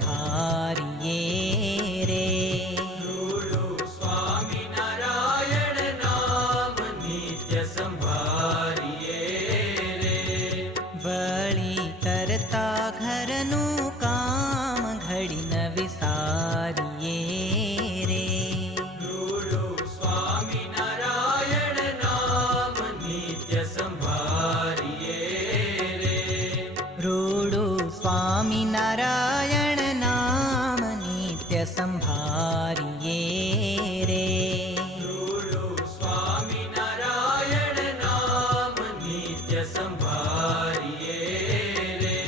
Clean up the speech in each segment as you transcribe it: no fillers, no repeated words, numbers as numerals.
સંભારીએ રે. રૂડો સ્વામિનારાયણ નામ નિત્ય સંભારીએ રે. વળી કરતા ઘરનું કામ ઘડી ન વિસારીએ રે. રૂડો સ્વામિનારાયણ નામ નિત્ય સંભારીએ રે. રૂડું સ્વામિનારાયણ નામ નિત્ય સંભારીએ રે. રૂડો સ્વામિનારાયણ નામ નિત્ય સંભારીએ રે.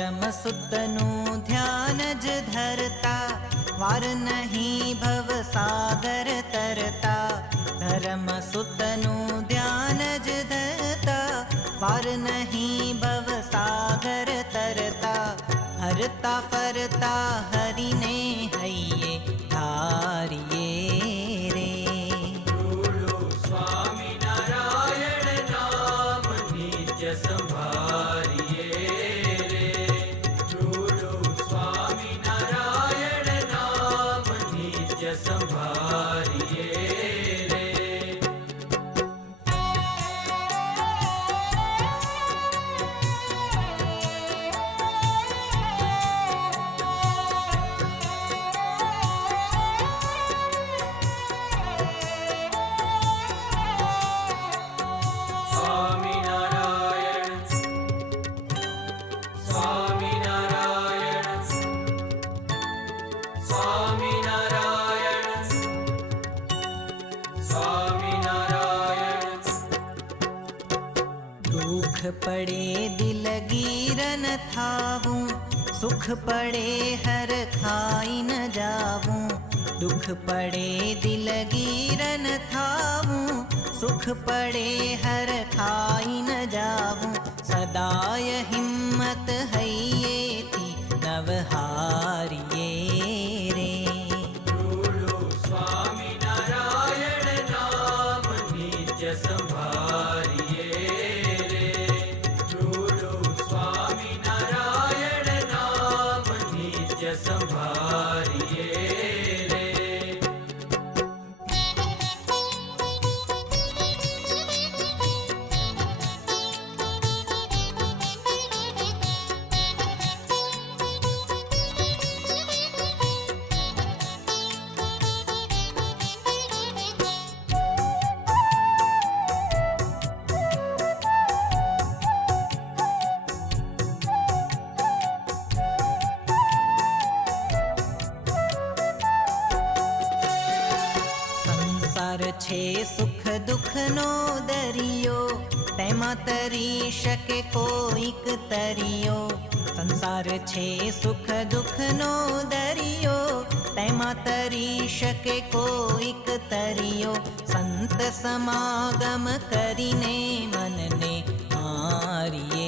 ધર્મસુતનું ધ્યાન જ ધરતા વાર નહીં ભવસાગર તરતા. ધર્મસુતનું ધ્યાન જ ધરતા વાર નહીં ભવસાગર તરતા. હરતા ફરતા હરિને હૈયે ધારીએ રે. રૂડો સ્વામિનારાયણ નામ નિત્ય સંભારીએ રે. રૂડો સ્વામિનારાયણ નામ નિત્ય સંભારીએ રે. સ્વામિનારાયણ સ્વામિનારાયણ સ્વામિનારાયણ સ્વામિનારાયણ. દુઃખ પડે દિલગીરન થાવું, સુખ પડે હર ખાઈ ન જાવું. દુઃખ પડે દિલગીરન થાવું, સુખ પડે હર ખાઈ ન જાવું. સદાય હિંમત હૈયેથી નવહારીએ રે. રૂડો સ્વામિનારાયણ નામ નિત્ય સંભારીએ રે. રૂડો સ્વામિનારાયણ નામ નિત્ય સંભારીએ રે. સંસાર છે સુખ દુઃખનો દરિયો, તેમાં તરી શકે કોઈક તરિયો. સંસાર છે સુખ દુઃખનો દરિયો, તેમાં તરી શકે કોઈક તરિયો. સંત સમાગમ કરીને મનને મારીએ